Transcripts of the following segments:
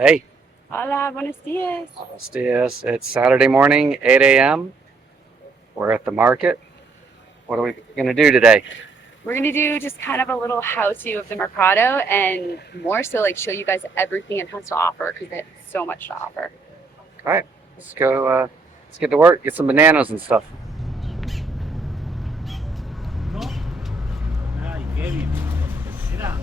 Hey, Hola, buenos dias. buenos dias. It's Saturday morning, 8 a.m. We're at the market. What are we going to do today? We're gonna do just kind of a little how-to of the Mercado and more so like show you guys everything it has to offer because it has so much to offer. All right, let's go. Let's get to work. Get some bananas and stuff. Ay, Kevin. Mira.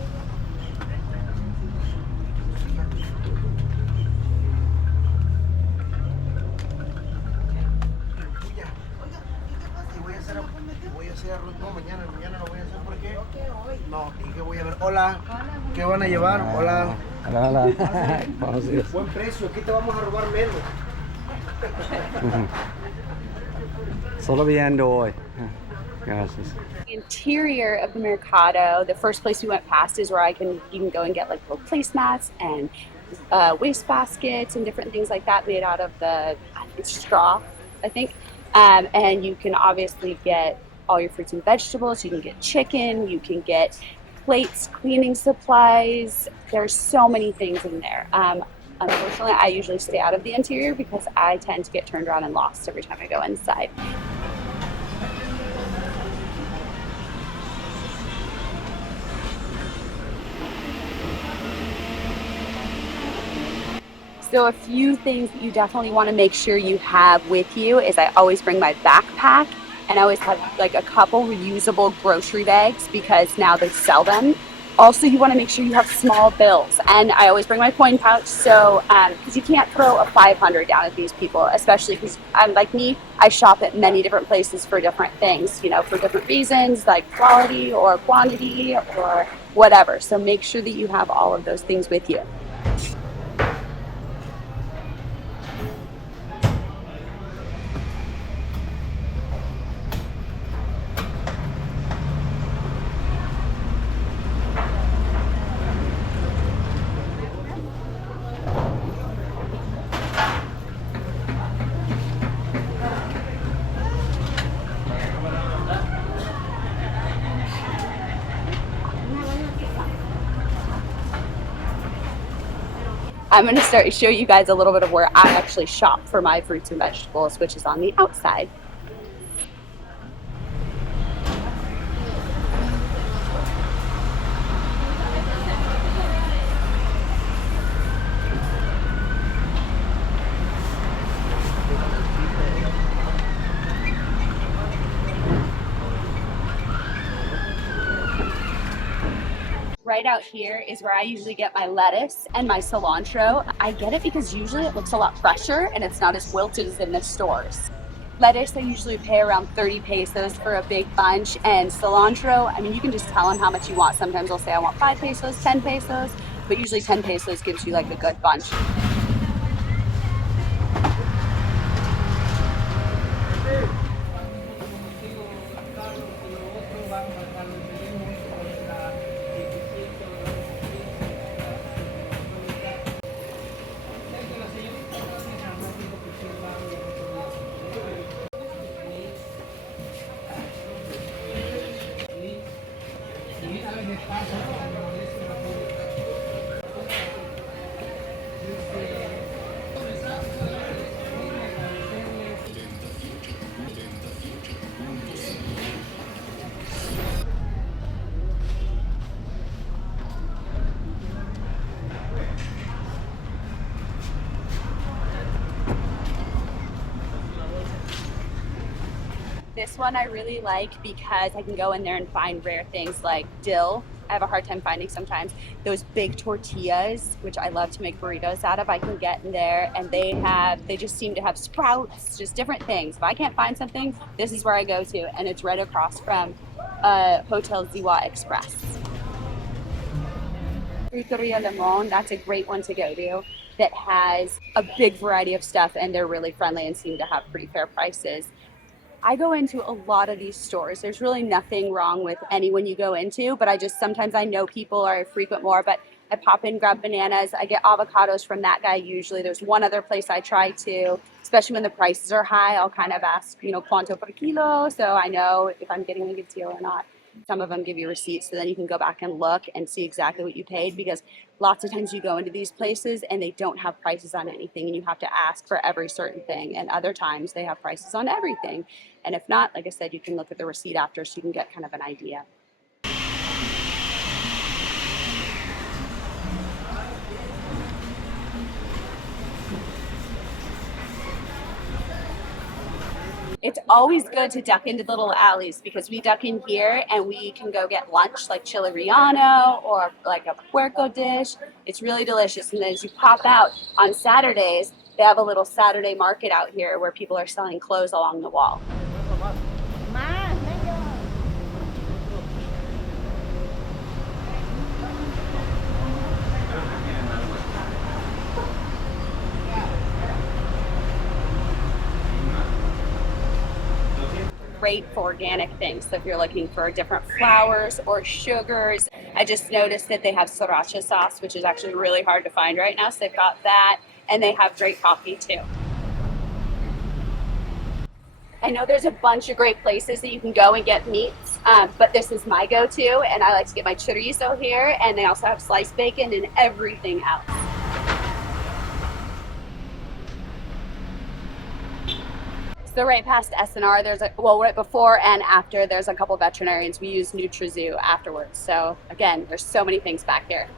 Voy a hacer arroz, no, mañana lo voy a hacer porque no, dije voy a ver, hola, ¿qué van a llevar? Hola, Hola, hola. Buenos días. buen precio, aquí te vamos a robar menos. Solo viendo hoy. Gracias. The interior of the Mercado, the first place we went past is where you can go and get like little placemats and waste baskets and different things like that made out of it's straw, I think. And you can obviously get all your fruits and vegetables. You can get chicken. You can get plates, cleaning supplies. There's so many things in there. Unfortunately, I usually stay out of the interior because I tend to get turned around and lost every time I go inside. So a few things that you definitely want to make sure you have with you is I always bring my backpack and I always have like a couple reusable grocery bags because now they sell them. Also, you want to make sure you have small bills, and I always bring my coin pouch. So, because you can't throw a 500 down at these people, especially because I'm like me, I shop at many different places for different things, for different reasons, like quality or quantity or whatever. So make sure that you have all of those things with you. I'm going to start to show you guys a little bit of where I actually shop for my fruits and vegetables, which is on the outside. Right out here is where I usually get my lettuce and my cilantro. I get it because usually it looks a lot fresher and it's not as wilted as in the stores. Lettuce, I usually pay around 30 pesos for a big bunch. And cilantro, I mean, you can just tell them how much you want. Sometimes they'll say, I want 5 pesos, 10 pesos, but usually 10 pesos gives you like a good bunch. This one I really like because I can go in there and find rare things like dill. I have a hard time finding sometimes. Those big tortillas, which I love to make burritos out of, I can get in there and they just seem to have sprouts, just different things. If I can't find something, this is where I go to, and it's right across from Hotel Ziwa Express. Fruteria Limon, that's a great one to go to that has a big variety of stuff and they're really friendly and seem to have pretty fair prices. I go into a lot of these stores. There's really nothing wrong with anyone you go into, but I just sometimes I know people are frequent more, but I pop in, grab bananas. I get avocados from that guy usually. There's one other place I try to, especially when the prices are high, I'll kind of ask, cuánto por kilo, so I know if I'm getting a good deal or not. Some of them give you receipts, so then you can go back and look and see exactly what you paid, because lots of times you go into these places and they don't have prices on anything and you have to ask for every certain thing, and other times they have prices on everything. And if not, like I said, you can look at the receipt after so you can get kind of an idea. It's always good to duck into the little alleys, because we duck in here and we can go get lunch like chile relleno or like a puerco dish. It's really delicious. And then as you pop out on Saturdays, they have a little Saturday market out here where people are selling clothes along the wall. Great for organic things. So if you're looking for different flours or sugars, I just noticed that they have sriracha sauce, which is actually really hard to find right now. So they've got that, and they have great coffee too. I know there's a bunch of great places that you can go and get meats, but this is my go-to, and I like to get my chorizo here, and they also have sliced bacon and everything else. So right past SNR, there's right before and after, there's a couple veterinarians. We use NutriZoo afterwards. So again, there's so many things back here.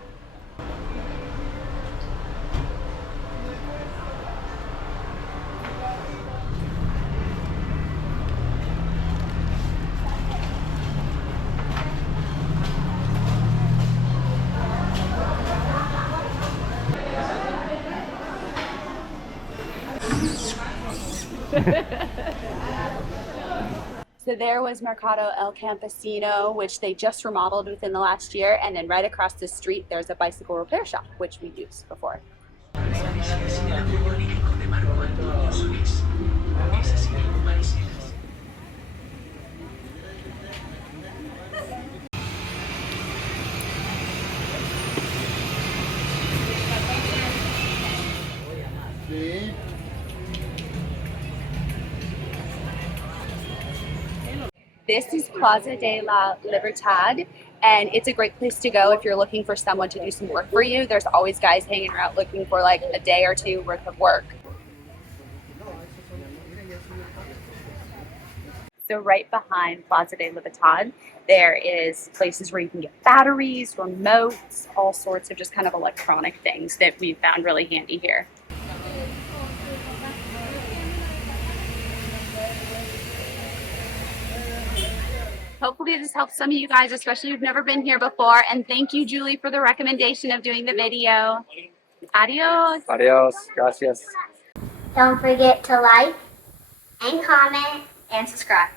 So there was Mercado El Campesino, which they just remodeled within the last year. And then right across the street, there's a bicycle repair shop, which we used before. This is Plaza de la Libertad, and it's a great place to go if you're looking for someone to do some work for you. There's always guys hanging around looking for like a day or two worth of work. So right behind Plaza de Libertad, there is places where you can get batteries, remotes, all sorts of just kind of electronic things that we found really handy here. Hopefully this helps some of you guys, especially who've never been here before. And thank you, Julie, for the recommendation of doing the video. Adios. Adios. Gracias. Don't forget to like and comment and subscribe.